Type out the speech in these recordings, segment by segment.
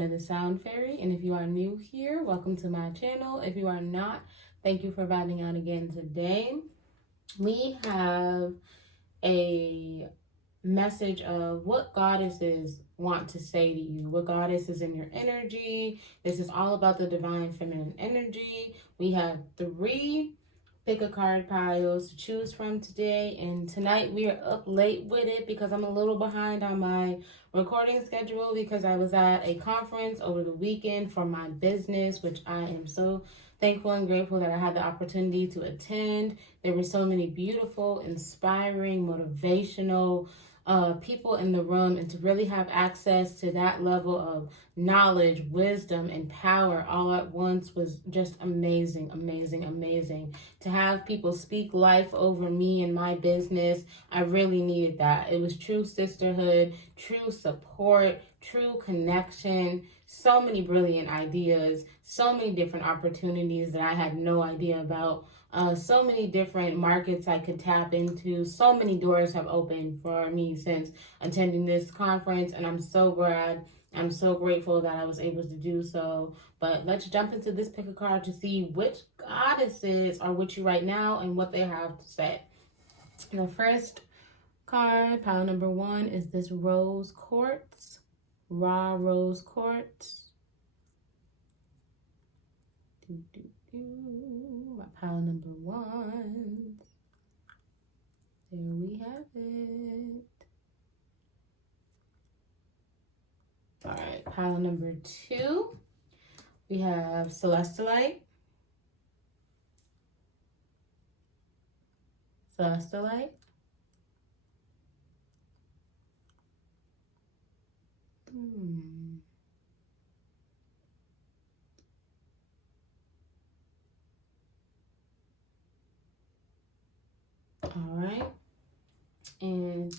Shauna the Sound Fairy, and if you are new here, welcome to my channel. If you are not, thank you for vibing out again today. We have a message of what goddesses want to say to you, what goddess is in your energy. This is all about the divine feminine energy. We have 3 pick a card piles to choose from today, and tonight we are up late with it because I'm a little behind on my recording schedule because I was at a conference over the weekend for my business, which I am so thankful and grateful that I had the opportunity to attend. There were so many beautiful, inspiring, motivational people in the room, and to really have access to that level of knowledge, wisdom, and power all at once was just amazing, amazing, amazing. To have people speak life over me and my business, I really needed that. It was true sisterhood, true support, true connection, so many brilliant ideas, so many different opportunities that I had no idea about. So many different markets I could tap into. So many doors have opened for me since attending this conference, and I'm so glad. I'm so grateful that I was able to do so. But let's jump into this pick a card to see which goddesses are with you right now and what they have to say. The first card, pile number 1, is this Rose Quartz. Raw Rose Quartz. My pile number 1. There we have it. All right, pile number 2. We have Celestalite. Celestalite. All right. And,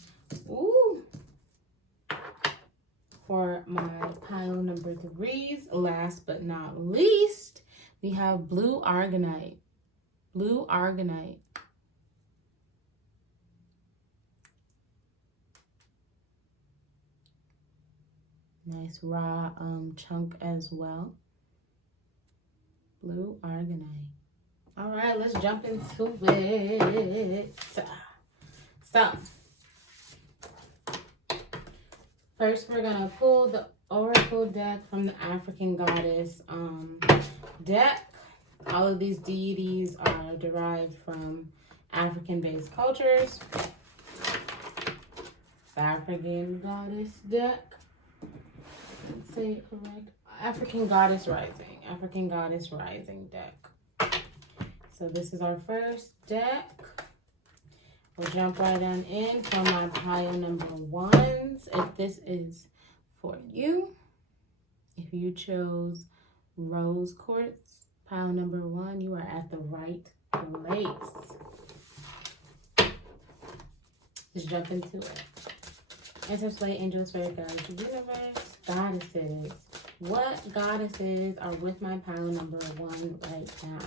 for my pile number 3s, last but not least, we have Blue Argonite. Blue Argonite. Nice raw chunk as well. Blue Argonite. All right, let's jump into it. So, first we're going to pull the Oracle deck from the African Goddess deck. All of these deities are derived from African-based cultures. African Goddess deck. Let's say it correct. African Goddess Rising. African Goddess Rising deck. So this is our first deck. We'll jump right on in for my pile number 1s. If this is for you, if you chose Rose Quartz, pile number 1, you are at the right place. Let's jump into it. Ancestors, angels, spirit guides, universe, goddesses. What goddesses are with my pile number 1 right now?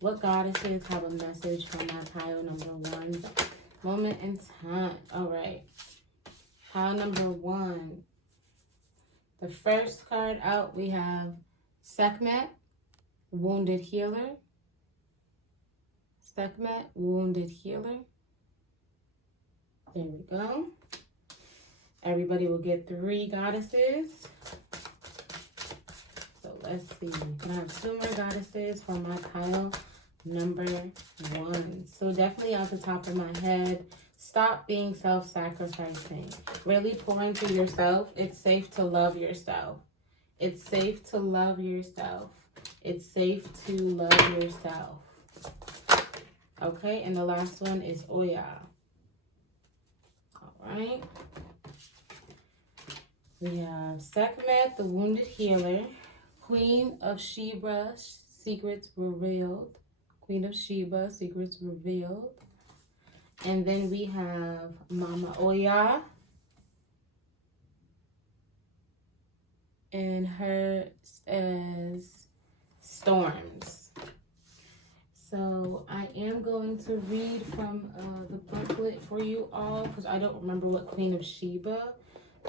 What goddesses have a message for my pile number 1 moment in time? All right. Pile number 1. The first card out, we have Sekhmet, Wounded Healer. Sekhmet, Wounded Healer. There we go. Everybody will get 3 goddesses. So let's see. Can I have 2 more goddesses for my pile number 1? So definitely off the top of my head, stop being self-sacrificing. Really pour into yourself. It's safe to love yourself. It's safe to love yourself. It's safe to love yourself. Okay, and the last one is Oya. All right. We have Sekhmet, the Wounded Healer. Queen of Sheba, Secrets Revealed. Queen of Sheba, Secrets Revealed. And then we have Mama Oya. And her as Storms. So I am going to read from the booklet for you all because I don't remember what Queen of Sheba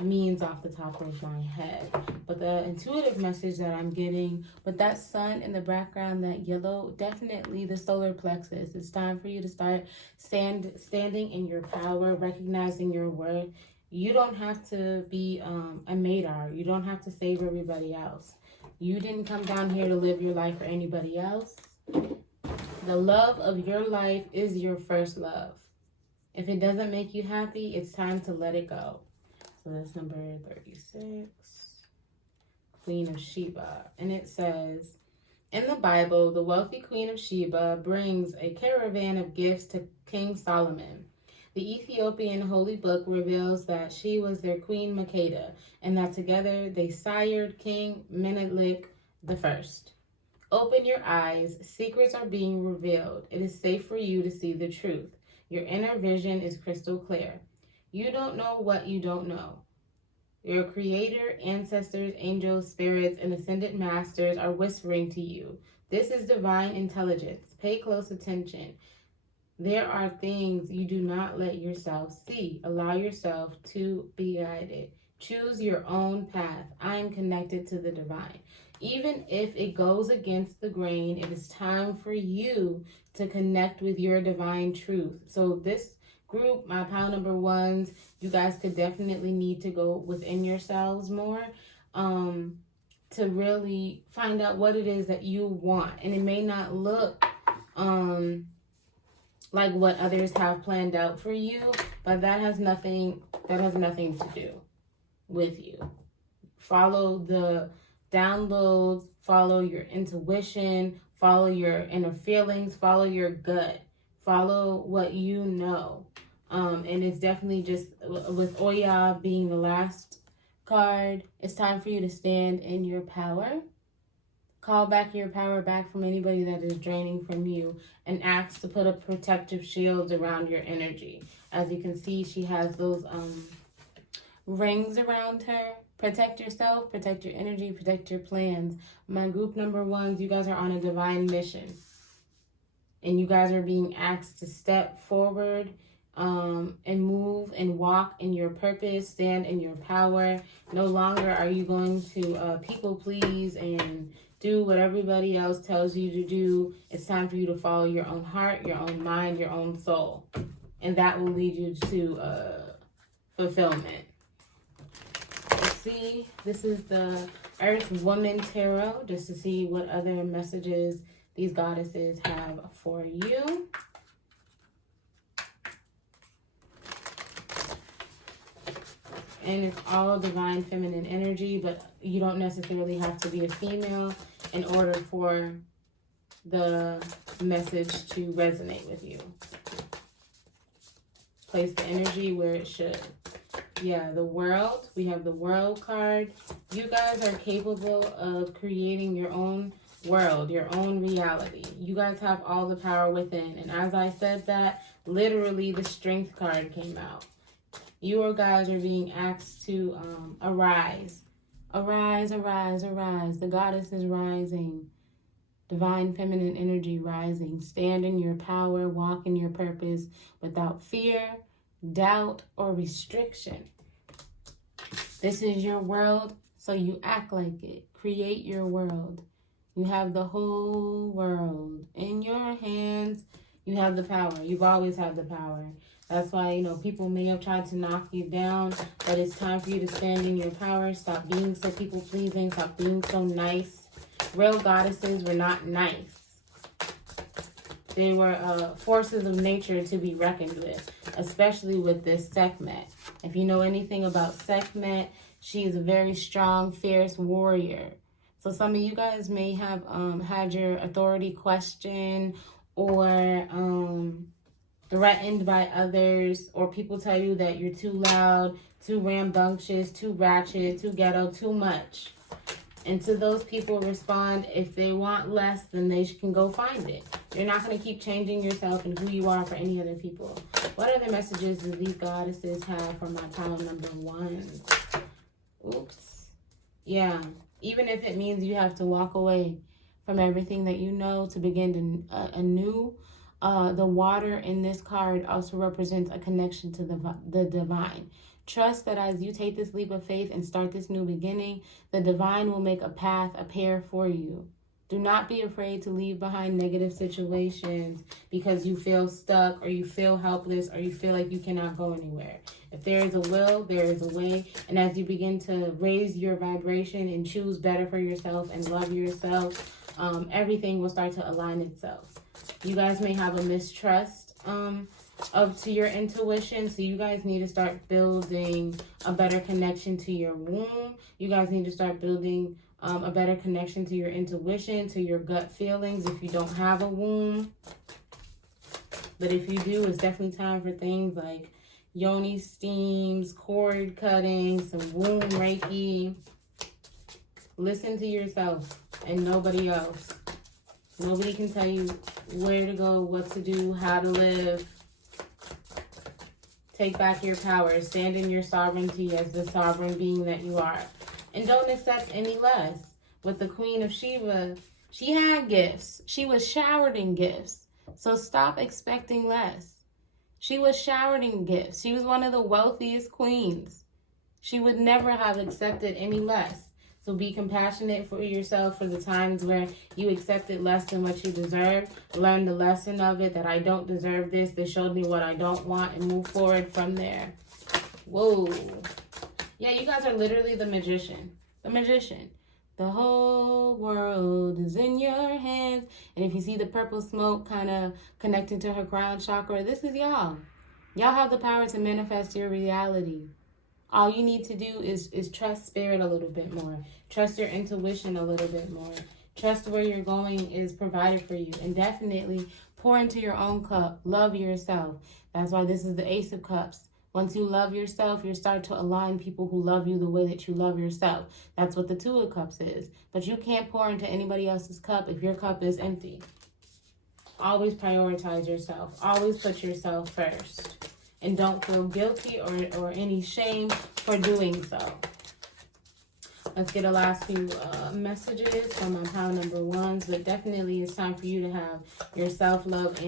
means off the top of my head. But the intuitive message that I'm getting, with that sun in the background, that yellow, definitely the solar plexus. It's time for you to start standing in your power, recognizing your worth. You don't have to be a Madar. You don't have to save everybody else. You didn't come down here to live your life for anybody else. The love of your life is your first love. If it doesn't make you happy, it's time to let it go. So that's number 36, Queen of Sheba. And it says, in the Bible, the wealthy Queen of Sheba brings a caravan of gifts to King Solomon. The Ethiopian holy book reveals that she was their Queen Makeda, and that together they sired King Menelik I. Open your eyes. Secrets are being revealed. It is safe for you to see the truth. Your inner vision is crystal clear. You don't know what you don't know. Your creator, ancestors, angels, spirits, and ascended masters are whispering to you. This is divine intelligence. Pay close attention. There are things you do not let yourself see. Allow yourself to be guided. Choose your own path. I am connected to the divine. Even if it goes against the grain, it is time for you to connect with your divine truth. So this group, my pile number ones, you guys could definitely need to go within yourselves more to really find out what it is that you want. And it may not look like what others have planned out for you, but that has nothing to do with you. Follow the downloads, follow your intuition, follow your inner feelings, follow your gut, follow what you know. And it's definitely just with Oya being the last card, it's time for you to stand in your power. Call back your power back from anybody that is draining from you, and ask to put a protective shield around your energy. As you can see, she has those rings around her. Protect yourself, protect your energy, protect your plans. My group number ones, you guys are on a divine mission. And you guys are being asked to step forward and move and walk in your purpose, stand in your power. No longer are you going to people please and do what everybody else tells you to do. It's time for you to follow your own heart, your own mind, your own soul. And that will lead you to fulfillment. Let's see, this is the Earth Woman Tarot, just to see what other messages these goddesses have for you. And it's all divine feminine energy, but you don't necessarily have to be a female in order for the message to resonate with you. Place the energy where it should. Yeah, the World. We have the World card. You guys are capable of creating your own world, your own reality. You guys have all the power within. And as I said that, literally the Strength card came out. You guys are being asked to arise. Arise, arise, arise. The goddess is rising. Divine feminine energy rising. Stand in your power. Walk in your purpose without fear, doubt, or restriction. This is your world, so you act like it. Create your world. You have the whole world in your hands. You have the power. You've always had the power. That's why, people may have tried to knock you down, but it's time for you to stand in your power. Stop being so people-pleasing. Stop being so nice. Real goddesses were not nice. They were forces of nature to be reckoned with, especially with this Sekhmet. If you know anything about Sekhmet, she is a very strong, fierce warrior. So some of you guys may have had your authority questioned or threatened by others, or people tell you that you're too loud, too rambunctious, too ratchet, too ghetto, too much. And to those people, respond, if they want less, then they can go find it. You're not going to keep changing yourself and who you are for any other people. What other messages do these goddesses have for my pile number ones? Oops. Yeah. Even if it means you have to walk away from everything that you know to begin anew. The water in this card also represents a connection to the divine. Trust that as you take this leap of faith and start this new beginning, the divine will make a path appear for you. Do not be afraid to leave behind negative situations because you feel stuck or you feel helpless or you feel like you cannot go anywhere. If there is a will, there is a way. And as you begin to raise your vibration and choose better for yourself and love yourself, everything will start to align itself. You guys may have a mistrust to your intuition, so you guys need to start building a better connection to your womb. You guys need to start building a better connection to your intuition, to your gut feelings if you don't have a womb. But if you do, it's definitely time for things like yoni steams, cord cutting, some womb reiki. Listen to yourself and nobody else. Nobody can tell you where to go, what to do, how to live. Take back your power. Stand in your sovereignty as the sovereign being that you are. And don't accept any less. With the Queen of Sheba, she had gifts. She was showered in gifts. So stop expecting less. She was showered in gifts. She was one of the wealthiest queens. She would never have accepted any less. So be compassionate for yourself for the times where you accepted less than what you deserve. Learn the lesson of it, that I don't deserve this. This showed me what I don't want, and move forward from there. Whoa. Yeah, you guys are literally the magician. The magician. The whole world is in your hands. And if you see the purple smoke kind of connecting to her crown chakra, this is y'all. Y'all have the power to manifest your reality. All you need to do is trust spirit a little bit more. Trust your intuition a little bit more. Trust where you're going is provided for you. And definitely pour into your own cup. Love yourself. That's why this is the Ace of Cups. Once you love yourself, you start to align people who love you the way that you love yourself. That's what the Two of Cups is. But you can't pour into anybody else's cup if your cup is empty. Always prioritize yourself. Always put yourself first. And don't feel guilty or any shame for doing so. Let's get the last few messages from my pile number ones. But definitely it's time for you to have your self-love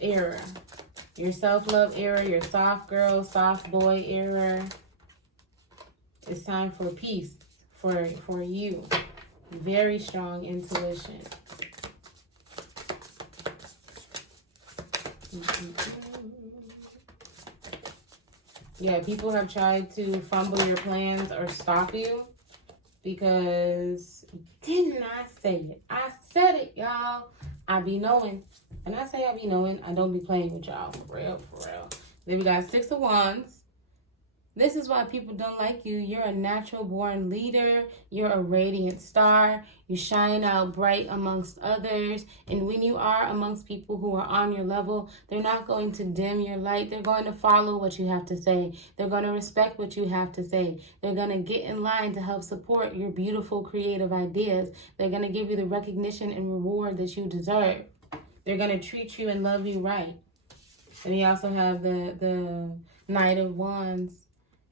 era. Your self-love era, your soft girl, soft boy era. It's time for peace for you. Very strong intuition. Yeah, people have tried to fumble your plans or stop you because, didn't I say it? I said it, y'all. I be knowing. And I say I be knowing, I don't be playing with y'all. For real, for real. Then we got Six of Wands. This is why people don't like you. You're a natural born leader. You're a radiant star. You shine out bright amongst others. And when you are amongst people who are on your level, they're not going to dim your light. They're going to follow what you have to say. They're going to respect what you have to say. They're going to get in line to help support your beautiful creative ideas. They're going to give you the recognition and reward that you deserve. They're going to treat you and love you right. And we also have the Knight of Wands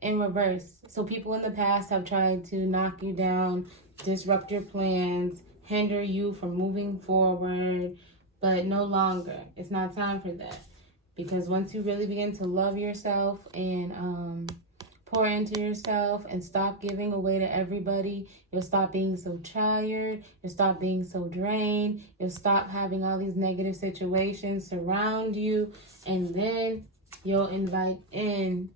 in reverse. So people in the past have tried to knock you down, disrupt your plans, hinder you from moving forward, but no longer. It's not time for that. Because once you really begin to love yourself and pour into yourself and stop giving away to everybody, you'll stop being so tired, you'll stop being so drained, you'll stop having all these negative situations surround you, and then you'll invite in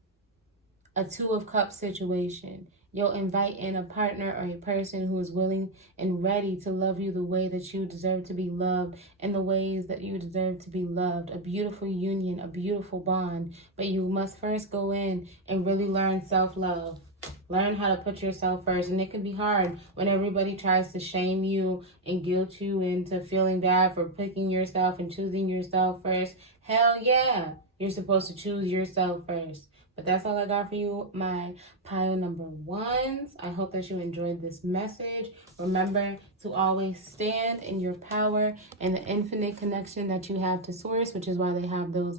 a Two of Cups situation. You'll invite in a partner or a person who is willing and ready to love you the way that you deserve to be loved and the ways that you deserve to be loved. A beautiful union, a beautiful bond. But you must first go in and really learn self-love. Learn how to put yourself first. And it can be hard when everybody tries to shame you and guilt you into feeling bad for picking yourself and choosing yourself first. Hell yeah, you're supposed to choose yourself first. But that's all I got for you, my pile number ones. I hope that you enjoyed this message. Remember to always stand in your power and the infinite connection that you have to Source, which is why they have those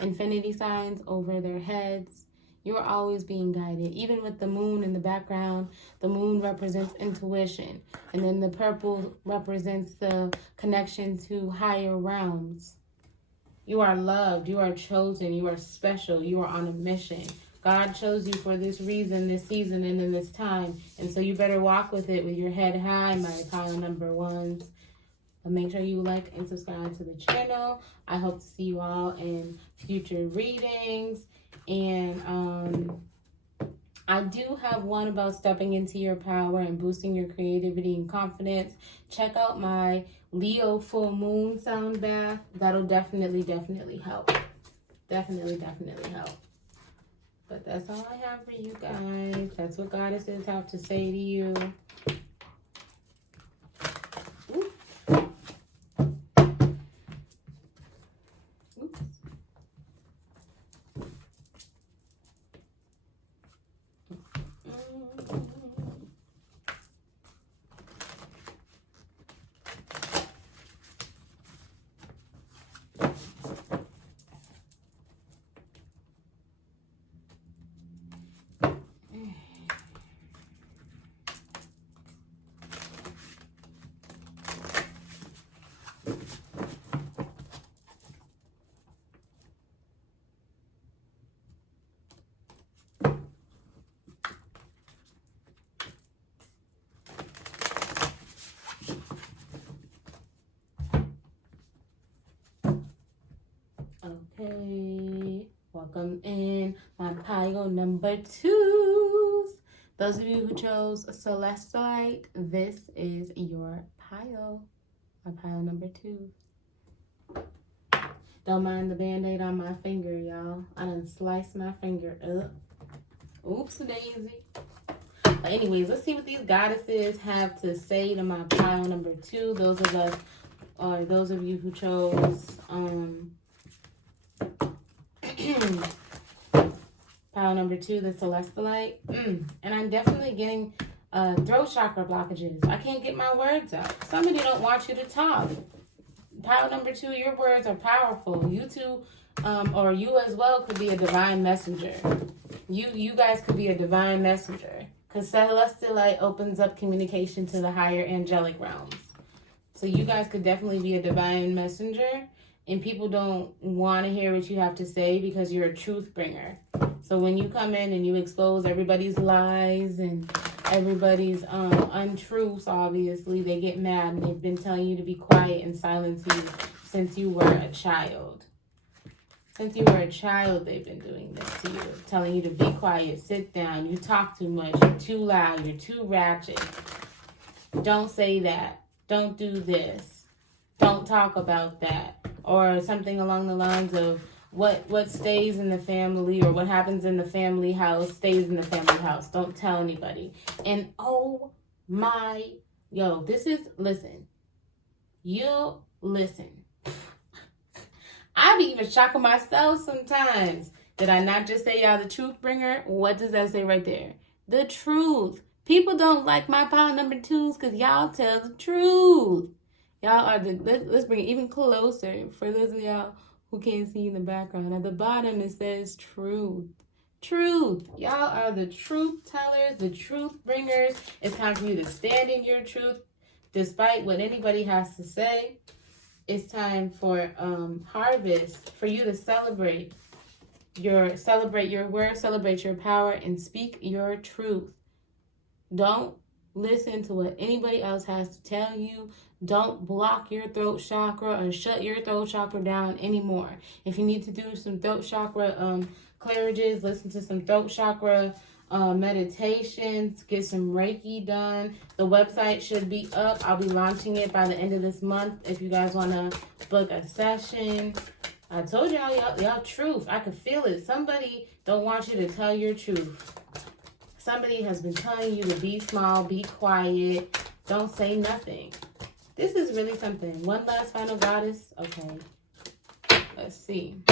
infinity signs over their heads. You are always being guided. Even with the moon in the background, the moon represents intuition. And then the purple represents the connection to higher realms. You are loved, you are chosen, you are special, you are on a mission. God chose you for this reason, this season, and in this time. And so you better walk with it with your head high, my pile number ones. But make sure you like and subscribe to the channel. I hope to see you all in future readings. And I do have one about stepping into your power and boosting your creativity and confidence. Check out my Leo full moon sound bath. That'll definitely help. Definitely help. But that's all I have for you guys. That's what goddesses have to say to you. Oops. Oops. Okay, welcome in my pile number 2s. Those of you who chose Celestite, this is your pile. My pile number 2. Don't mind the band-aid on my finger, y'all. I done sliced my finger up. Oops, daisy. But anyways, let's see what these goddesses have to say to my pile number 2. Those of us, or those of you who chose pile number 2, the Celestite. And I'm definitely getting throat chakra blockages. I can't get my words out. Somebody don't want you to talk. Pile number 2, your words are powerful. You too, or you as well, could be a divine messenger. You guys could be a divine messenger. Because Celestite opens up communication to the higher angelic realms. So you guys could definitely be a divine messenger. And people don't want to hear what you have to say because you're a truth bringer. So when you come in and you expose everybody's lies and everybody's untruths, obviously, they get mad. And they've been telling you to be quiet and silent to you since you were a child. Since you were a child, they've been doing this to you. Telling you to be quiet, sit down, you talk too much, you're too loud, you're too ratchet. Don't say that. Don't do this. Don't talk about that. Or something along the lines of what stays in the family or what happens in the family house stays in the family house. Don't tell anybody. And oh my, listen. You listen. I be even shocking myself sometimes. Did I not just say y'all the truth bringer? What does that say right there? The truth. People don't like my pile number 2s because y'all tell the truth. Y'all are let's bring it even closer for those of y'all who can't see in the background. At the bottom, it says truth. Truth. Y'all are the truth tellers, the truth bringers. It's time for you to stand in your truth despite what anybody has to say. It's time for harvest, for you to celebrate your word, celebrate your power, and speak your truth. Don't listen to what anybody else has to tell you. Don't block your throat chakra or shut your throat chakra down anymore. If you need to do some throat chakra clarages, listen to some throat chakra meditations, get some Reiki done. The website should be up. I'll be launching it by the end of this month if you guys want to book a session. I told y'all truth. I could feel it. Somebody don't want you to tell your truth. Somebody has been telling you to be small, be quiet, don't say nothing. This is really something. One last final goddess. Okay. Let's see.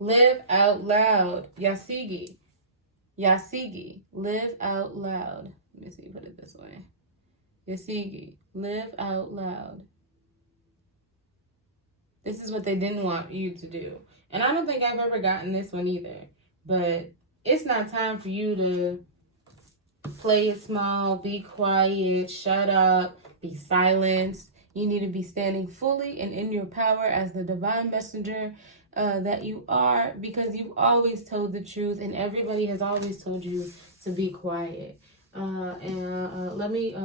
Live out loud. Yasigi. Live out loud. Let me see. Put it this way. Yasigi. Live out loud. This is what they didn't want you to do. And I don't think I've ever gotten this one either. But it's not time for you to play it small, be quiet, shut up, be silenced. You need to be standing fully and in your power as the divine messenger that you are, because you've always told the truth and everybody has always told you to be quiet. Let me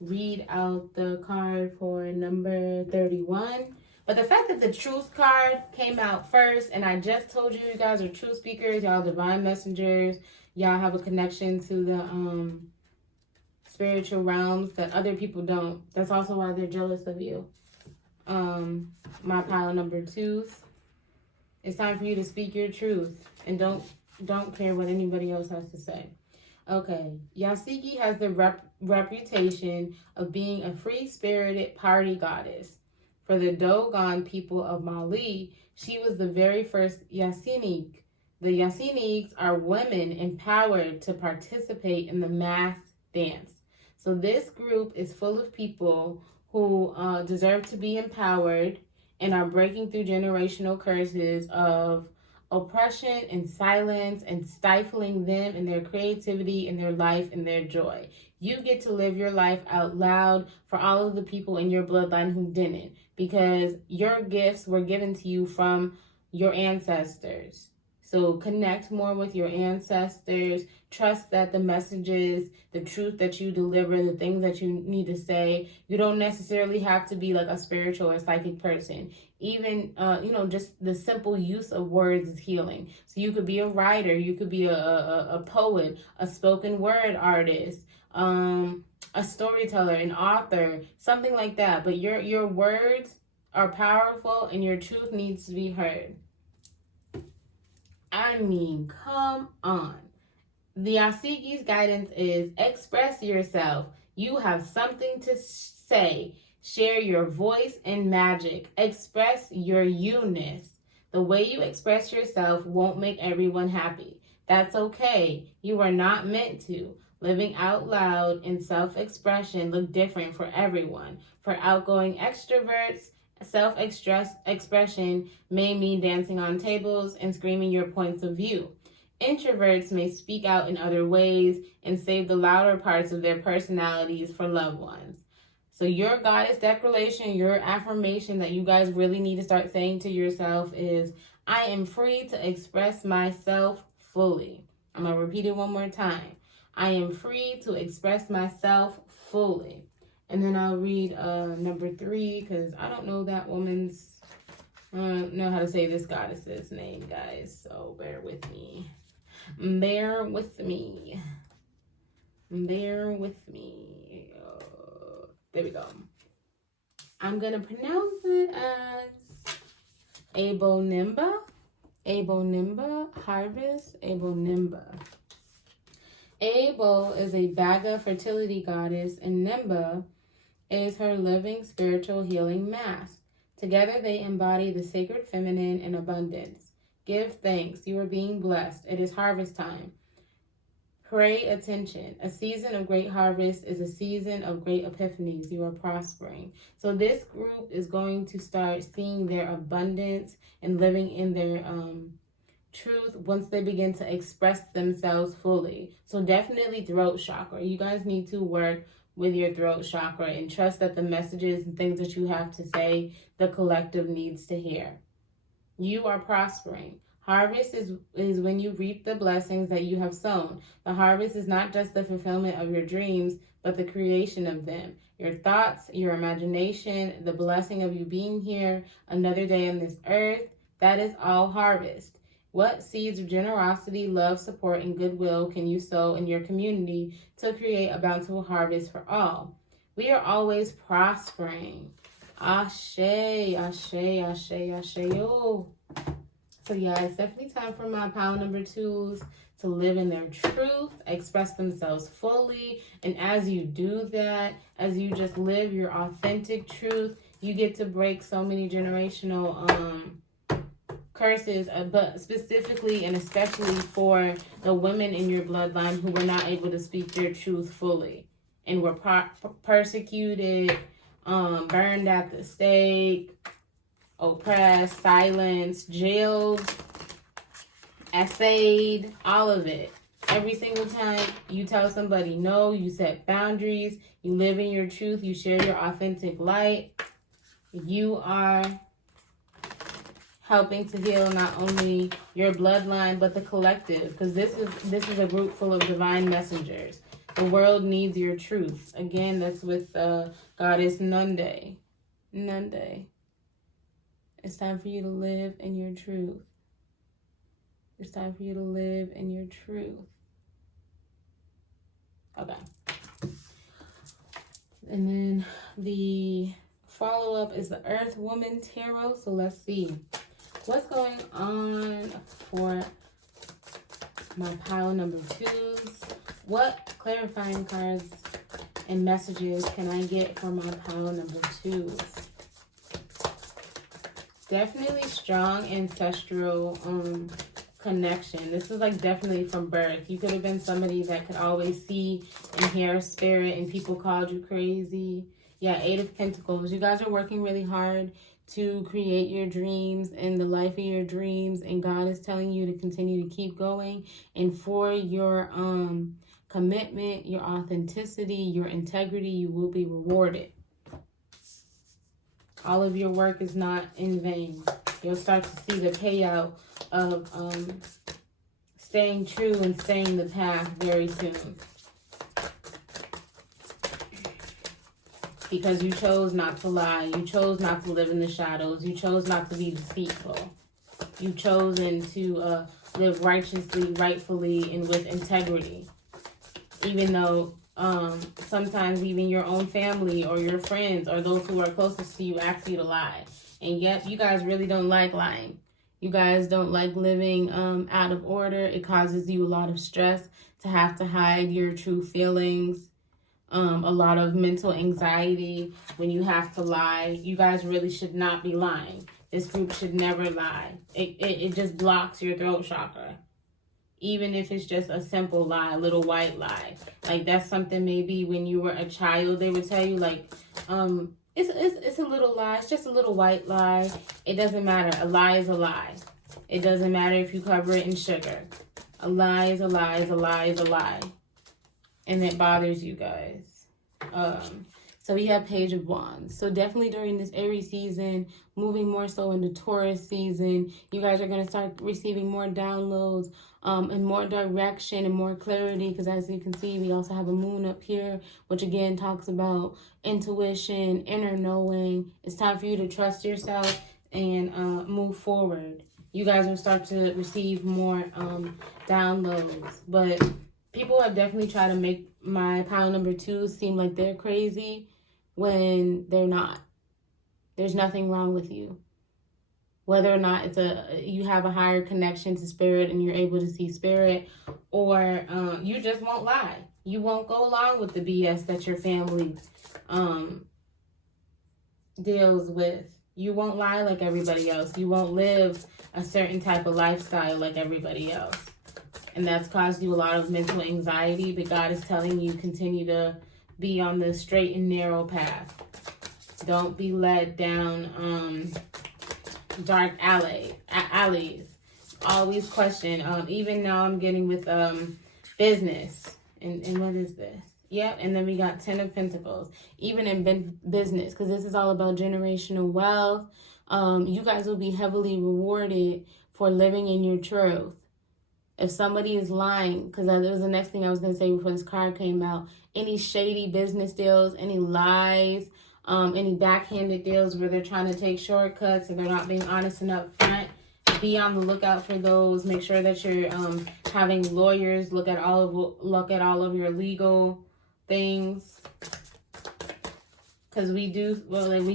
read out the card for number 31. But the fact that the truth card came out first, and I just told you, you guys are truth speakers, y'all divine messengers, y'all have a connection to the spiritual realms that other people don't. That's also why they're jealous of you. My pile number 2s. It's time for you to speak your truth and don't care what anybody else has to say. Okay, Yasiki has the reputation of being a free-spirited party goddess. For the Dogon people of Mali, she was the very first Yasinik. The Yasiniks are women empowered to participate in the mass dance. So this group is full of people who deserve to be empowered and are breaking through generational curses of oppression and silence and stifling them in their creativity, in their life, and their joy. You get to live your life out loud for all of the people in your bloodline who didn't, because your gifts were given to you from your ancestors. So connect more with your ancestors. Trust that the messages, the truth that you deliver, the things that you need to say, you don't necessarily have to be like a spiritual or psychic person. Even, just the simple use of words is healing. So you could be a writer, you could be a poet, a spoken word artist, a storyteller, an author, something like that. But your words are powerful and your truth needs to be heard. I mean, come on. The Yasiki's guidance is express yourself. You have something to say. Share your voice and magic. Express your you-ness. The way you express yourself won't make everyone happy. That's okay. You are not meant to. Living out loud and self-expression look different for everyone. For outgoing extroverts, self-expression may mean dancing on tables and screaming your points of view. Introverts may speak out in other ways and save the louder parts of their personalities for loved ones. So your goddess declaration, your affirmation that you guys really need to start saying to yourself is, I am free to express myself fully. I'm going to repeat it one more time. I am free to express myself fully. And then I'll read number 3, because I don't know that woman's, I don't know how to say this goddess's name, guys. So bear with me. Bear with me. Bear with me. There we go. I'm going to pronounce it as Abonimba. Abonimba, harvest, Abonimba. Abo is a Baga fertility goddess, and Nimba is her living spiritual healing mask. Together they embody the sacred feminine and abundance. Give thanks. You are being blessed. It is harvest time. Pray attention. A season of great harvest is a season of great epiphanies. You are prospering. So this group is going to start seeing their abundance and living in their truth once they begin to express themselves fully. So definitely throat chakra. You guys need to work with your throat chakra and trust that the messages and things that you have to say, the collective needs to hear. You are prospering. Harvest is when you reap the blessings that you have sown. The harvest is not just the fulfillment of your dreams, but the creation of them. Your thoughts, your imagination, the blessing of you being here, another day on this earth, that is all harvest. What seeds of generosity, love, support, and goodwill can you sow in your community to create a bountiful harvest for all? We are always prospering. Ashe, ashe, ashe, ashe, yo. So yeah, it's definitely time for my pile number 2s to live in their truth, express themselves fully. And as you do that, as you just live your authentic truth, you get to break so many generational curses, but specifically and especially for the women in your bloodline who were not able to speak their truth fully and were persecuted, burned at the stake, oppressed, silenced, jailed, essayed, all of it. Every single time you tell somebody no, you set boundaries, you live in your truth, you share your authentic light, you are helping to heal not only your bloodline but the collective, because this is a group full of divine messengers. The world needs your truth. Again, that's with goddess Nunde. Nunde. It's time for you to live in your truth. It's time for you to live in your truth. Okay. And then the follow-up is the Earth Woman Tarot. So let's see. What's going on for my pile number 2s? What clarifying cards and messages can I get for my pile number 2s? Definitely strong ancestral connection. This is like definitely from birth. You could have been somebody that could always see and hear spirit and people called you crazy. Yeah, 8 of Pentacles. You guys are working really hard to create your dreams and the life of your dreams, and God is telling you to continue to keep going. And for your commitment, your authenticity, your integrity, you will be rewarded. All of your work is not in vain. You'll start to see the payout of staying true and staying the path very soon. Because you chose not to lie. You chose not to live in the shadows. You chose not to be deceitful. You've chosen to live righteously, rightfully, and with integrity. Even though sometimes even your own family or your friends or those who are closest to you ask you to lie. And yet you guys really don't like lying. You guys don't like living out of order. It causes you a lot of stress to have to hide your true feelings. A lot of mental anxiety when you have to lie. You guys really should not be lying. This group should never lie. It just blocks your throat chakra. Even if it's just a simple lie, a little white lie. Like that's something maybe when you were a child, they would tell you like, it's a little lie. It's just a little white lie. It doesn't matter. A lie is a lie. It doesn't matter if you cover it in sugar. A lie is a lie is a lie is a lie. And it bothers you guys. So we have Page of Wands. So definitely during this Aries season, moving more so into Taurus season, you guys are going to start receiving more downloads and more direction and more clarity. Because as you can see, we also have a moon up here, which again talks about intuition, inner knowing. It's time for you to trust yourself and move forward. You guys will start to receive more downloads. But people have definitely tried to make my pile number 2 seem like they're crazy when they're not. There's nothing wrong with you. Whether or not you have a higher connection to spirit and you're able to see spirit, or you just won't lie. You won't go along with the BS that your family deals with. You won't lie like everybody else. You won't live a certain type of lifestyle like everybody else. And that's caused you a lot of mental anxiety, but God is telling you continue to be on the straight and narrow path. Don't be led down dark alleys. Always question. Even now I'm getting with business. And what is this? Yep, and then we got 10 of Pentacles. Even in business, because this is all about generational wealth. You guys will be heavily rewarded for living in your truth. If somebody is lying, because that was the next thing I was going to say before this card came out, any shady business deals, any lies, any backhanded deals where they're trying to take shortcuts and they're not being honest and upfront, be on the lookout for those. Make sure that you're having lawyers look at all of your legal things, because we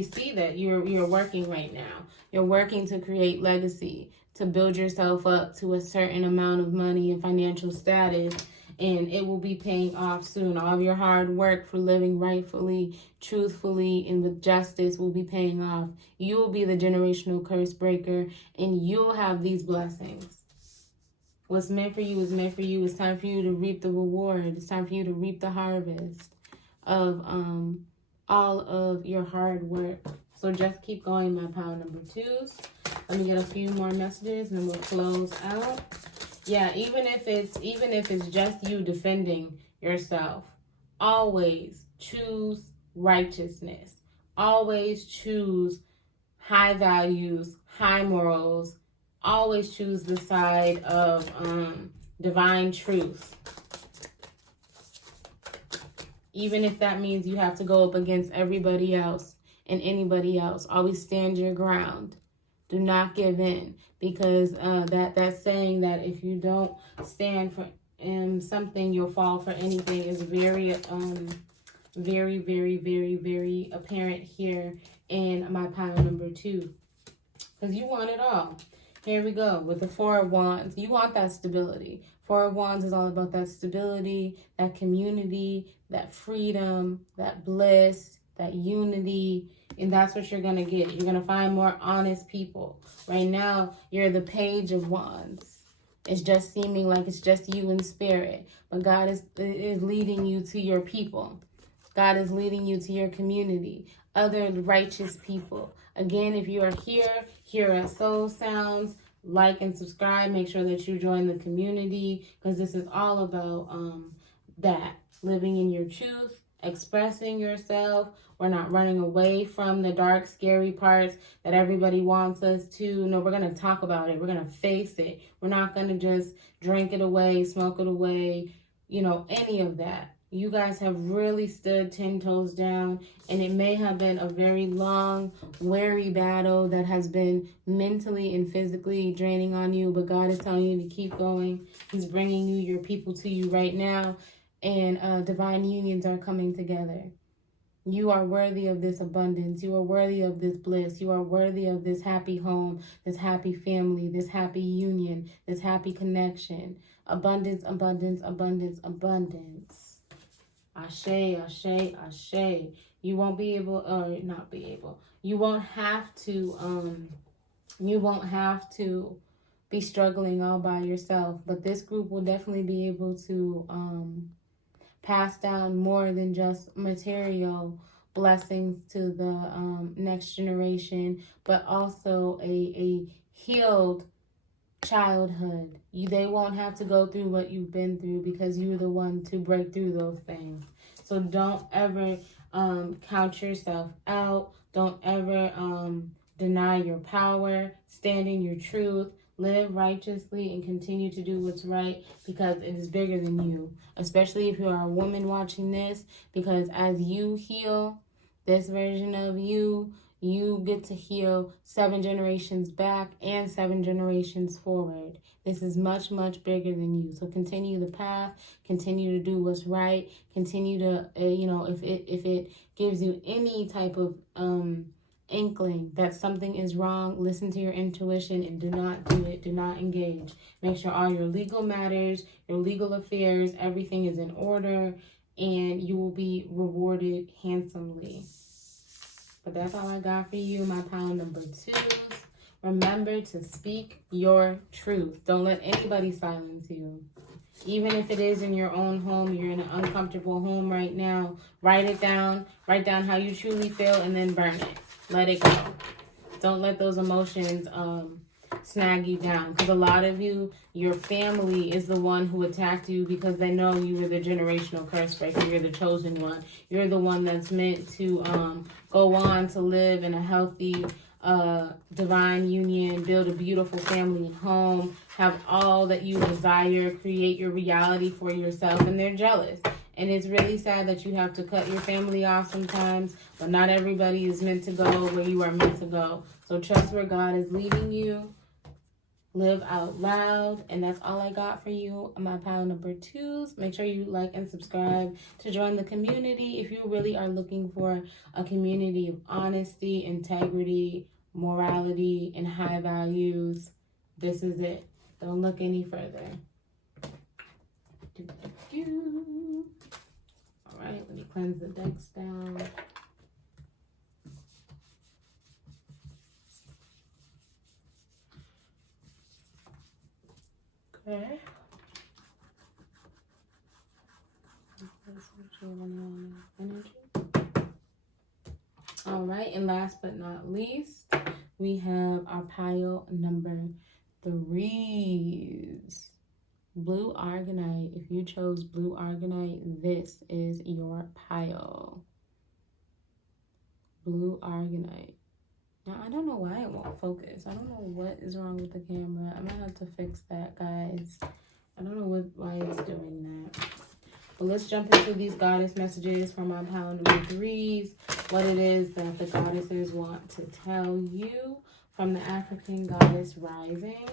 see that you're working right now. You're working to create legacy, to build yourself up to a certain amount of money and financial status, and it will be paying off soon. All of your hard work for living rightfully, truthfully, and with justice will be paying off. You will be the generational curse breaker, and you'll have these blessings. What's meant for you is meant for you. It's time for you to reap the reward. It's time for you to reap the harvest of all of your hard work. So just keep going, my pile number 2s. Let me get a few more messages and then we'll close out. Yeah, even if it's just you defending yourself, always choose righteousness. Always choose high values, high morals. Always choose the side of divine truth. Even if that means you have to go up against everybody else and anybody else. Always stand your ground. Do not give in, because that saying that if you don't stand for something, you'll fall for anything is very, very, very, very, very apparent here in my pile number 2. Because you want it all. Here we go with the 4 of Wands. You want that stability. 4 of Wands is all about that stability, that community, that freedom, that bliss, that unity. And that's what you're going to get. You're going to find more honest people. Right now, you're the Page of Wands. It's just seeming like it's just you in spirit. But God is leading you to your people. God is leading you to your community. Other righteous people. Again, if you are here at Soul Sounds, like and subscribe. Make sure that you join the community, because this is all about that. Living in your truth, expressing yourself. We're not running away from the dark, scary parts that everybody wants us to. No, we're going to talk about it. We're going to face it. We're not going to just drink it away, smoke it away, any of that. You guys have really stood 10 toes down, and it may have been a very long, weary battle that has been mentally and physically draining on you, but God is telling you to keep going. He's bringing your people to you right now, and divine unions are coming together. You are worthy of this abundance. You are worthy of this bliss. You are worthy of this happy home, this happy family, this happy union, this happy connection. Abundance, abundance, abundance, abundance. Ashe, ashe, ashe. You won't be able, or not be able. You won't have to be struggling all by yourself. But this group will definitely be able to pass down more than just material blessings to the next generation, but also a healed childhood. They won't have to go through what you've been through, because you're the one to break through those things. So don't ever count yourself out. Don't ever deny your power. Stand in your truth. Live righteously and continue to do what's right, because it is bigger than you. Especially if you are a woman watching this, because as you heal this version of you, you get to heal 7 generations back and 7 generations forward. This is much, much bigger than you. So continue the path. Continue to do what's right. Continue to, if it gives you any type of inkling that something is wrong, listen to your intuition and do not do it. Do not engage. Make sure all your legal matters, your legal affairs, everything is in order, and you will be rewarded handsomely. But that's all I got for you, my pile number 2s. Remember to speak your truth. Don't let anybody silence you. Even if it is in your own home, you're in an uncomfortable home right now, write it down. Write down how you truly feel and then burn it. Let it go. Don't let those emotions snag you down. Because a lot of you, your family is the one who attacked you because they know you were the generational curse breaker. You're the chosen one. You're the one that's meant to go on to live in a healthy, divine union, build a beautiful family and home, have all that you desire, create your reality for yourself, and they're jealous. And it's really sad that you have to cut your family off sometimes, but not everybody is meant to go where you are meant to go. So trust where God is leading you. Live out loud. And that's all I got for you on my pile number 2s. Make sure you like and subscribe to join the community if you really are looking for a community of honesty, integrity, morality, and high values. This is it. Don't look any further. All right, let me cleanse the decks down. Okay. All right, and last but not least, we have our pile number 3s. Blue Argonite. If you chose Blue Argonite, this is your pile. Blue Argonite. Now, I don't know why it won't focus. I don't know what is wrong with the camera. I might have to fix that, guys. I don't know why it's doing that. But let's jump into these goddess messages from my pile number 3s. What it is that the goddesses want to tell you from the African goddess rising.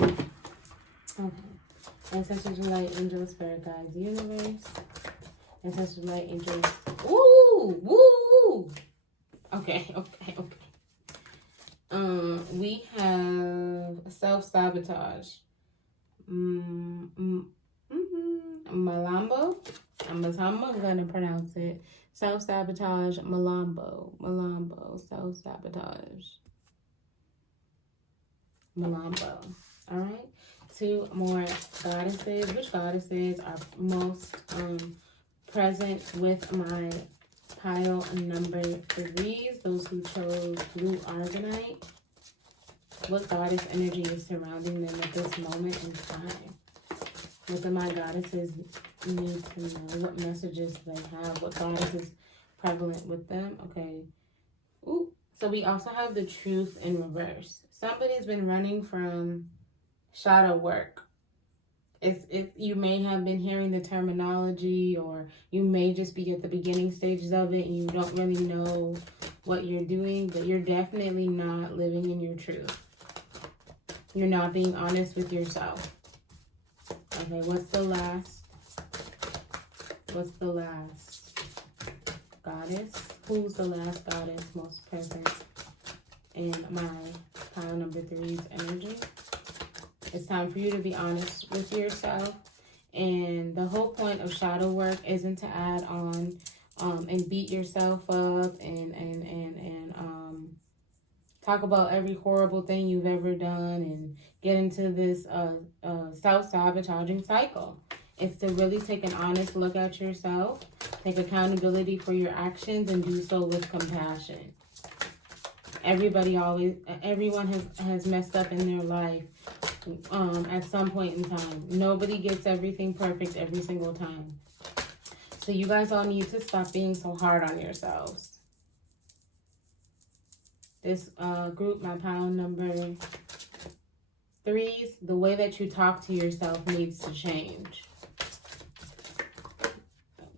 Okay. Ancestral light, angel, spirit guides, universe. Ancestral light, angels. Woo! Woo! Okay. We have self-sabotage. Malambo. I'm gonna pronounce it. Self-sabotage, Malambo, self-sabotage. Malambo. Alright. 2 more goddesses. Which goddesses are most present with my pile number 3s? Those who chose blue argonite. What goddess energy is surrounding them at this moment in time? What do my goddesses need to know? What messages they have? What goddess is prevalent with them? Okay. Ooh. So we also have the truth in reverse. Somebody's been running from shadow work. If you may have been hearing the terminology, or you may just be at the beginning stages of it and you don't really know what you're doing, but you're definitely not living in your truth. You're not being honest with yourself. Okay, what's the last goddess? Who's the last goddess most present in my pile number 3's energy? It's time for you to be honest with yourself. And the whole point of shadow work isn't to add on and beat yourself up and talk about every horrible thing you've ever done and get into this self-sabotaging cycle. It's to really take an honest look at yourself, take accountability for your actions, and do so with compassion. Everyone has messed up in their life at some point in time. Nobody gets everything perfect every single time. So you guys all need to stop being so hard on yourselves. This group, my pile number 3s, the way that you talk to yourself needs to change.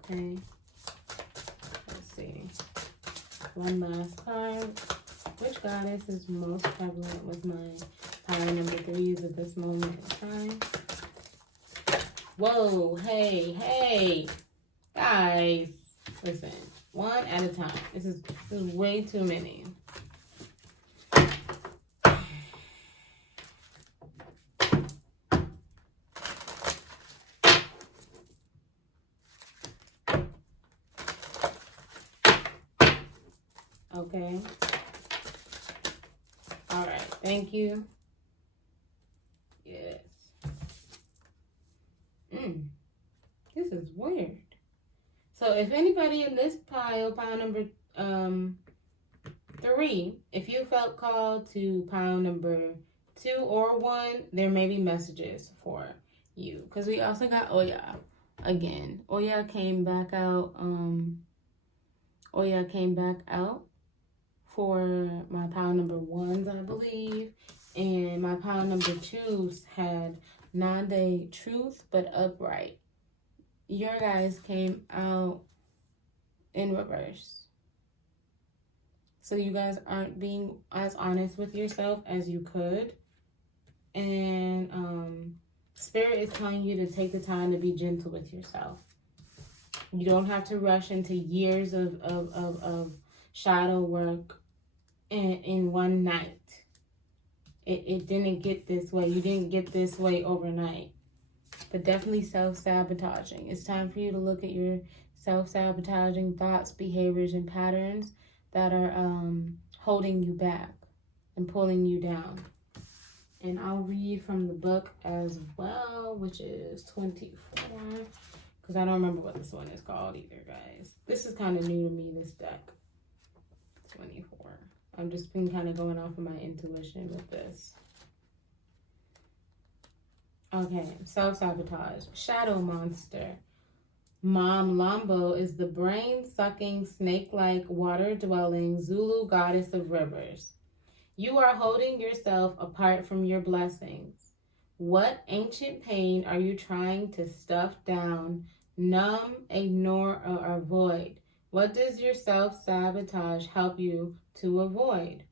Okay. Let's see. One last card. Which goddess is most prevalent with my pile number 3s at this moment in time? Whoa, hey. Guys, listen. One at a time. This is way too many. Okay. All right. Thank you. Yes. This is weird. So if anybody in this pile number 3, if you felt called to pile number 2 or 1, there may be messages for you. Because we also got Oya again. Oya came back out. Oya came back out for my pile number 1s, I believe. And my pile number 2s had Nande, truth, but upright. Your guys came out in reverse. So you guys aren't being as honest with yourself as you could. And Spirit is telling you to take the time to be gentle with yourself. You don't have to rush into years of shadow work in one night. It didn't get this way. You didn't get this way overnight. But definitely self-sabotaging. It's time for you to look at your self-sabotaging thoughts, behaviors, and patterns that are holding you back and pulling you down. And I'll read from the book as well, which is 24. Because I don't remember what this one is called either, guys. This is kind of new to me, this deck. 24. I've just been kind of going off of my intuition with this. Okay, self-sabotage. Shadow monster. Mom Lambo is the brain-sucking, snake-like, water-dwelling Zulu goddess of rivers. You are holding yourself apart from your blessings. What ancient pain are you trying to stuff down, numb, ignore, or avoid? What does your self-sabotage help you to avoid?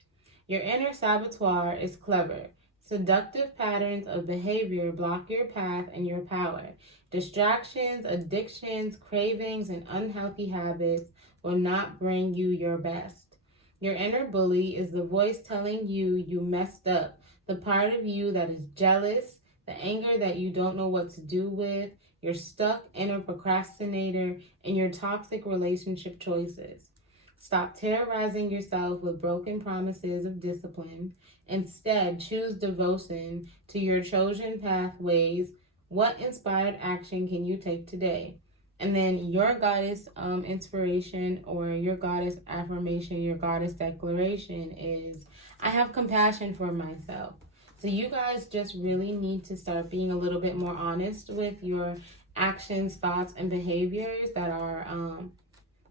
Your inner saboteur is clever. Seductive patterns of behavior block your path and your power. Distractions, addictions, cravings, and unhealthy habits will not bring you your best. Your inner bully is the voice telling you you messed up, the part of you that is jealous, the anger that you don't know what to do with, your stuck inner procrastinator, and your toxic relationship choices. Stop terrorizing yourself with broken promises of discipline. Instead, choose devotion to your chosen pathways. What inspired action can you take today? And then your goddess inspiration or your goddess affirmation, your goddess declaration is, I have compassion for myself. So you guys just really need to start being a little bit more honest with your actions, thoughts, and behaviors that are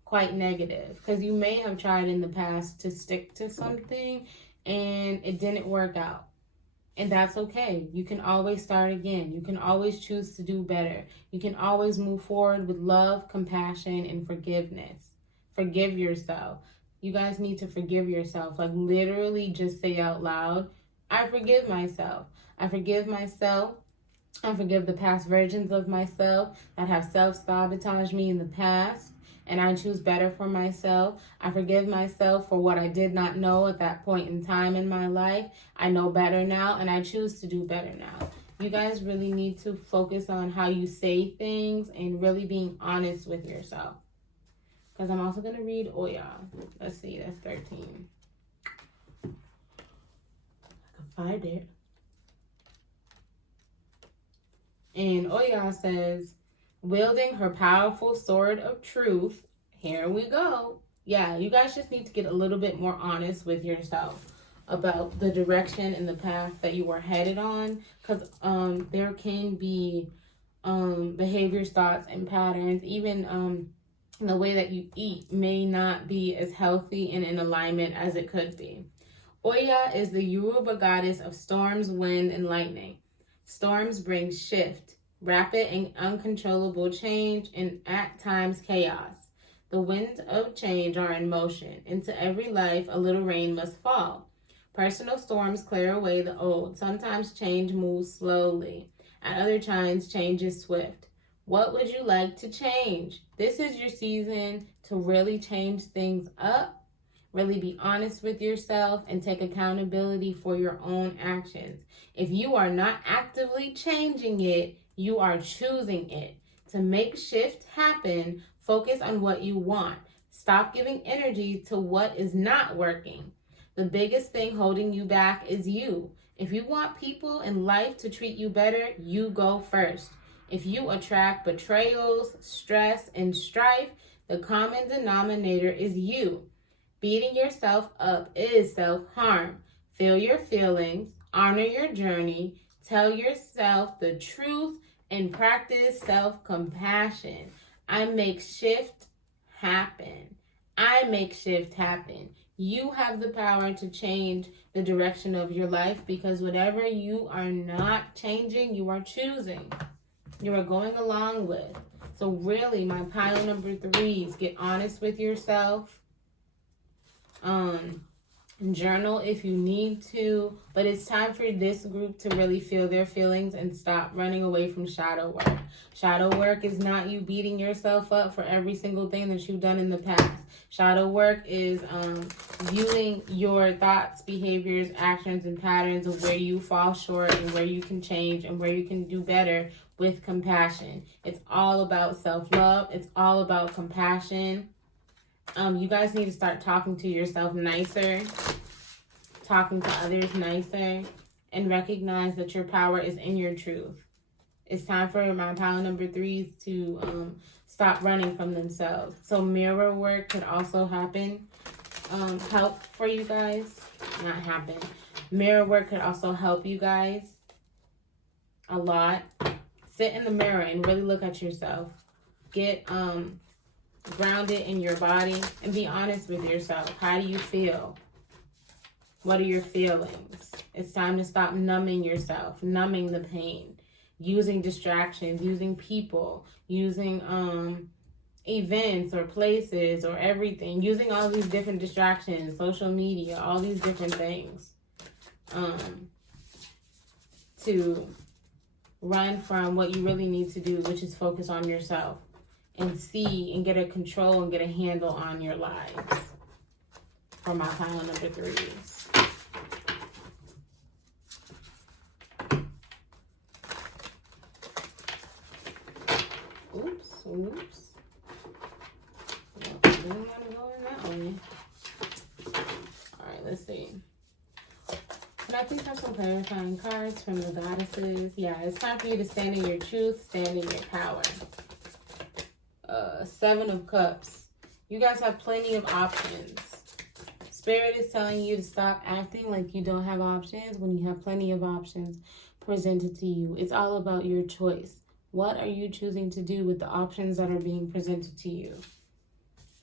quite negative, because you may have tried in the past to stick to something and it didn't work out, and that's okay. You can always start again. You can always choose to do better. You can always move forward with love, compassion, and forgiveness. Forgive yourself. You guys need to forgive yourself. Like, literally just say out loud, I forgive myself. I forgive myself. I forgive the past versions of myself that have self-sabotaged me in the past, and I choose better for myself. I forgive myself for what I did not know at that point in time in my life. I know better now, and I choose to do better now. You guys really need to focus on how you say things and really being honest with yourself. Because I'm also going to read Oya. Let's see, that's 13. I can find it. And Oya says, wielding her powerful sword of truth. Here we go. Yeah, you guys just need to get a little bit more honest with yourself about the direction and the path that you are headed on. Because there can be behaviors, thoughts, and patterns. Even the way that you eat may not be as healthy and in alignment as it could be. Oya is the Yoruba goddess of storms, wind, and lightning. Storms bring shift, rapid and uncontrollable change, and at times chaos. The winds of change are in motion. Into every life, a little rain must fall. Personal storms clear away the old. Sometimes change moves slowly. At other times, change is swift. What would you like to change? This is your season to really change things up. Really be honest with yourself and take accountability for your own actions. If you are not actively changing it, you are choosing it. To make shift happen, focus on what you want. Stop giving energy to what is not working. The biggest thing holding you back is you. If you want people in life to treat you better, you go first. If you attract betrayals, stress, and strife, the common denominator is you. Beating yourself up is self-harm. Feel your feelings, honor your journey, tell yourself the truth, and practice self-compassion. I make shift happen. I make shift happen. You have the power to change the direction of your life, because whatever you are not changing, you are choosing. You are going along with. So really, my pile number 3 is get honest with yourself. Journal if you need to, but it's time for this group to really feel their feelings and stop running away from shadow work. Shadow work is not you beating yourself up for every single thing that you've done in the past. Shadow work is viewing your thoughts, behaviors, actions, and patterns of where you fall short and where you can change and where you can do better with compassion. It's all about self-love. It's all about compassion. You guys need to start talking to yourself nicer, talking to others nicer, and recognize that your power is in your truth. It's time for my pile number 3 to stop running from themselves. So mirror work could also happen, help for you guys. Not happen. Mirror work could also help you guys a lot. Sit in the mirror and really look at yourself. get grounded in your body and be honest with yourself. How do you feel? What are your feelings? It's time to stop numbing yourself, numbing the pain, using distractions, using people, using events or places or everything, using all these different distractions, social media, all these different things to run from what you really need to do, which is focus on yourself and see and get a control and get a handle on your lives. For my pile number 3s. Oops. Well, I didn't want to go in that way. Alright, let's see. Can I please have some clarifying cards from the goddesses? Yeah, it's time for you to stand in your truth, stand in your power. 7 of Cups. You guys have plenty of options. Spirit is telling you to stop acting like you don't have options when you have plenty of options presented to you. It's all about your choice. What are you choosing to do with the options that are being presented to you?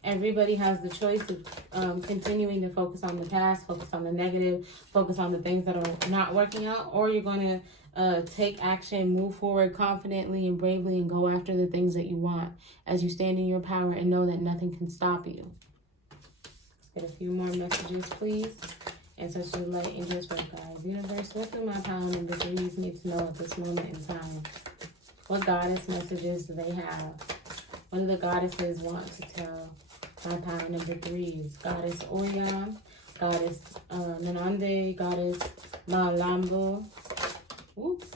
Everybody has the choice of continuing to focus on the past, focus on the negative, focus on the things that are not working out, or you're going to take action, move forward confidently and bravely and go after the things that you want as you stand in your power and know that nothing can stop you. Let's get a few more messages, please. Ancestral light, angels, red guides, universe, what do my pile number 3s need to know at this moment in time? What goddess messages do they have? What do the goddesses want to tell my pile number 3s? Goddess Oya, Goddess Nanande, Goddess Malambo. Oops.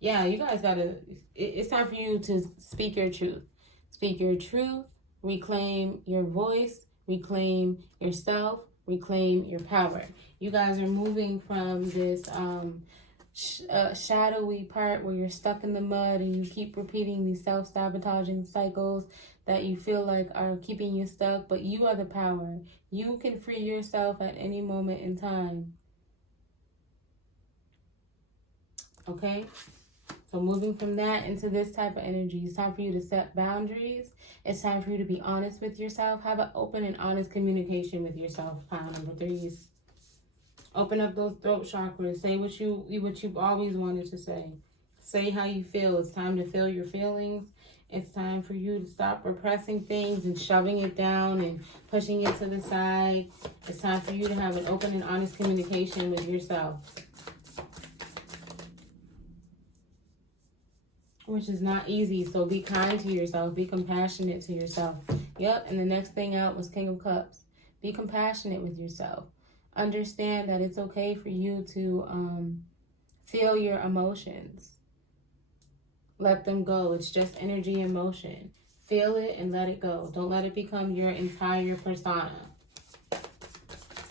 Yeah, you guys gotta, it's time for you to speak your truth. Speak your truth, reclaim your voice, reclaim yourself, reclaim your power. You guys are moving from this shadowy part where you're stuck in the mud and you keep repeating these self-sabotaging cycles that you feel like are keeping you stuck, but you are the power. You can free yourself at any moment in time. Okay? So moving from that into this type of energy, it's time for you to set boundaries. It's time for you to be honest with yourself. Have an open and honest communication with yourself, pile number 3s. Open up those throat chakras. Say what you've always wanted to say. Say how you feel. It's time to feel your feelings. It's time for you to stop repressing things and shoving it down and pushing it to the side. It's time for you to have an open and honest communication with yourself. Which is not easy, so be kind to yourself. Be compassionate to yourself. Yep, and the next thing out was King of Cups. Be compassionate with yourself. Understand that it's okay for you to feel your emotions. Let them go. It's just energy and motion. Feel it and let it go. Don't let it become your entire persona.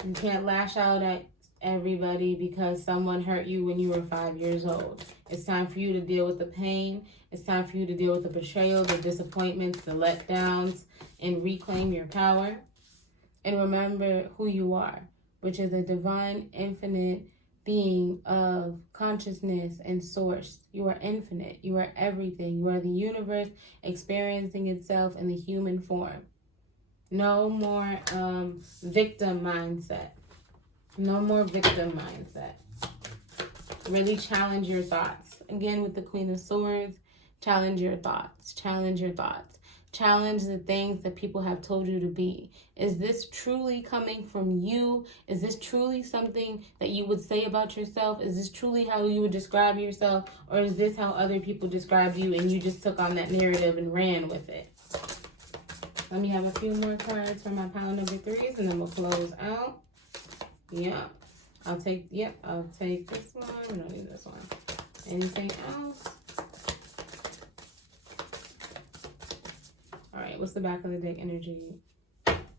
You can't lash out at everybody because someone hurt you when you were 5 years old. It's time for you to deal with the pain. It's time for you to deal with the betrayal, the disappointments, the letdowns, and reclaim your power. And remember who you are, which is a divine, infinite being of consciousness and source. You are infinite. You are everything. You are the universe experiencing itself in the human form. No more victim mindset. No more victim mindset. Really challenge your thoughts. Again, with the Queen of Swords, challenge your thoughts. Challenge your thoughts. Challenge the things that people have told you to be. Is this truly coming from you? Is this truly something that you would say about yourself? Is this truly how you would describe yourself? Or is this how other people describe you and you just took on that narrative and ran with it? Let me have a few more cards for my pile number 3s and then we'll close out. Yeah. I'll take this one. We don't need this one. Anything else? All right, what's the back of the deck energy?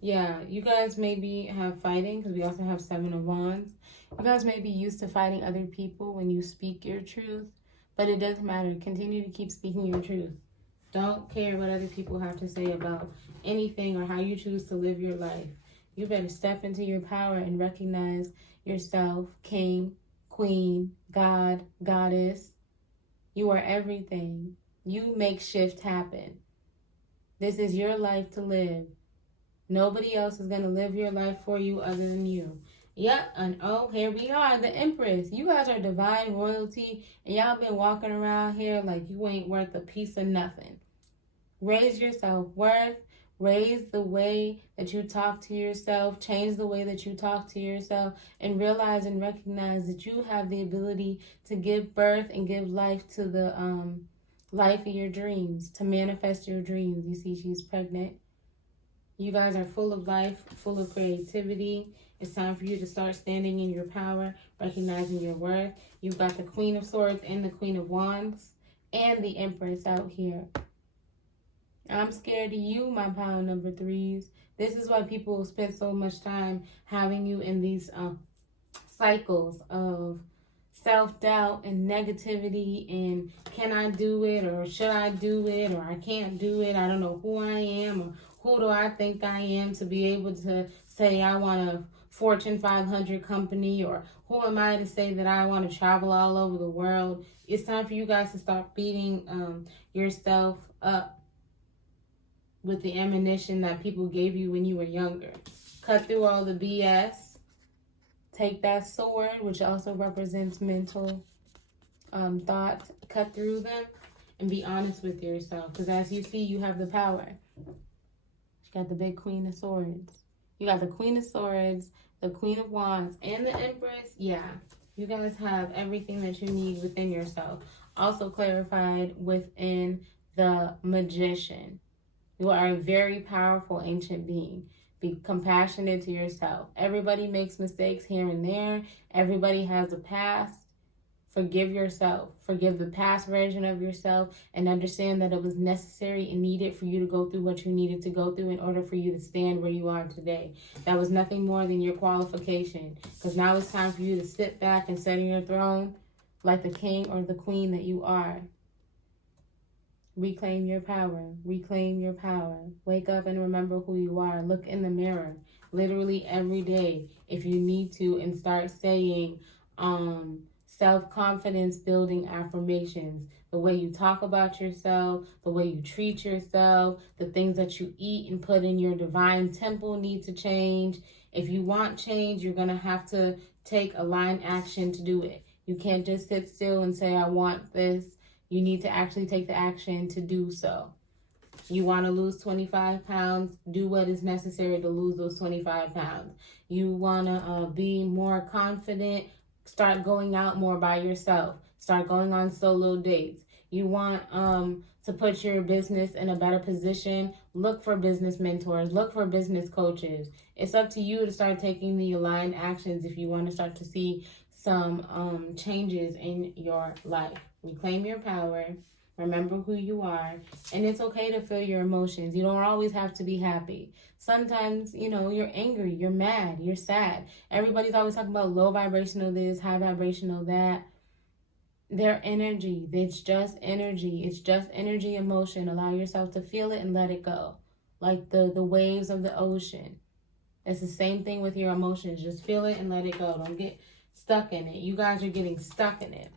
Yeah, you guys maybe have fighting because we also have 7 of Wands. You guys may be used to fighting other people when you speak your truth, but it doesn't matter. Continue to keep speaking your truth. Don't care what other people have to say about anything or how you choose to live your life. You better step into your power and recognize yourself, king, queen, god, goddess. You are everything. You make shift happen. This is your life to live. Nobody else is going to live your life for you other than you. Yep, and oh, here we are, the Empress. You guys are divine royalty, and y'all been walking around here like you ain't worth a piece of nothing. Raise your self-worth. Raise the way that you talk to yourself. Change the way that you talk to yourself, and realize and recognize that you have the ability to give birth and give life to the life of your dreams, to manifest your dreams. You see, she's pregnant. You guys are full of life, full of creativity. It's time for you to start standing in your power, recognizing your worth. You've got the Queen of Swords and the Queen of Wands and the Empress out here. I'm scared of you, my pile number 3s. This is why people spend so much time having you in these cycles of self-doubt and negativity and can I do it, or should I do it, or I can't do it, I don't know who I am, or who do I think I am to be able to say I want a Fortune 500 company, or who am I to say that I want to travel all over the world. It's time for you guys to start beating yourself up with the ammunition that people gave you when you were younger. Cut through all the BS. Take that sword, which also represents mental thoughts, cut through them and be honest with yourself. Because as you see, you have the power. You got the big Queen of Swords. You got the Queen of Swords, the Queen of Wands, and the Empress. Yeah, you guys have everything that you need within yourself. Also clarified within the Magician. You are a very powerful ancient being. Be compassionate to yourself. Everybody makes mistakes here and there. Everybody has a past. Forgive yourself. Forgive the past version of yourself, and understand that it was necessary and needed for you to go through what you needed to go through in order for you to stand where you are today. That was nothing more than your qualification, because now it's time for you to sit back and sit on your throne like the king or the queen that you are. Reclaim your power. Reclaim your power. Wake up and remember who you are. Look in the mirror literally every day if you need to, and start saying self-confidence building affirmations. The way you talk about yourself, the way you treat yourself, the things that you eat and put in your divine temple need to change. If you want change, you're going to have to take aligned action to do it. You can't just sit still and say, I want this. You need to actually take the action to do so. You want to lose 25 pounds, do what is necessary to lose those 25 pounds. You want to be more confident, start going out more by yourself. Start going on solo dates. You want to put your business in a better position. Look for business mentors. Look for business coaches. It's up to you to start taking the aligned actions if you want to start to see some changes in your life. Reclaim your power. Remember who you are. And it's okay to feel your emotions. You don't always have to be happy. Sometimes, you're angry, you're mad, you're sad. Everybody's always talking about low vibrational this, high vibrational that. They're energy. It's just energy. It's just energy, emotion. Allow yourself to feel it and let it go. Like the waves of the ocean. It's the same thing with your emotions. Just feel it and let it go. Don't get stuck in it. You guys are getting stuck in it.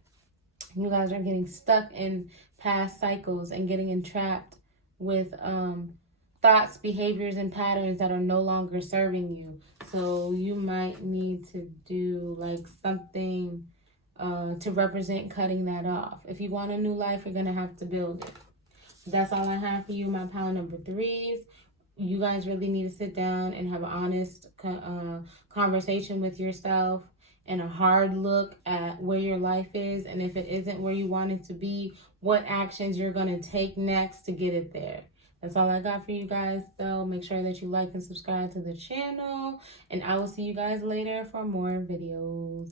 You guys are getting stuck in past cycles and getting entrapped with thoughts, behaviors, and patterns that are no longer serving you. So you might need to do like something to represent cutting that off. If you want a new life, you're going to have to build it. That's all I have for you, my pile number 3s. You guys really need to sit down and have an honest conversation with yourself, and a hard look at where your life is, and if it isn't where you want it to be, what actions you're going to take next to get it there. That's all I got for you guys, though. Make sure that you like and subscribe to the channel, and I will see you guys later for more videos.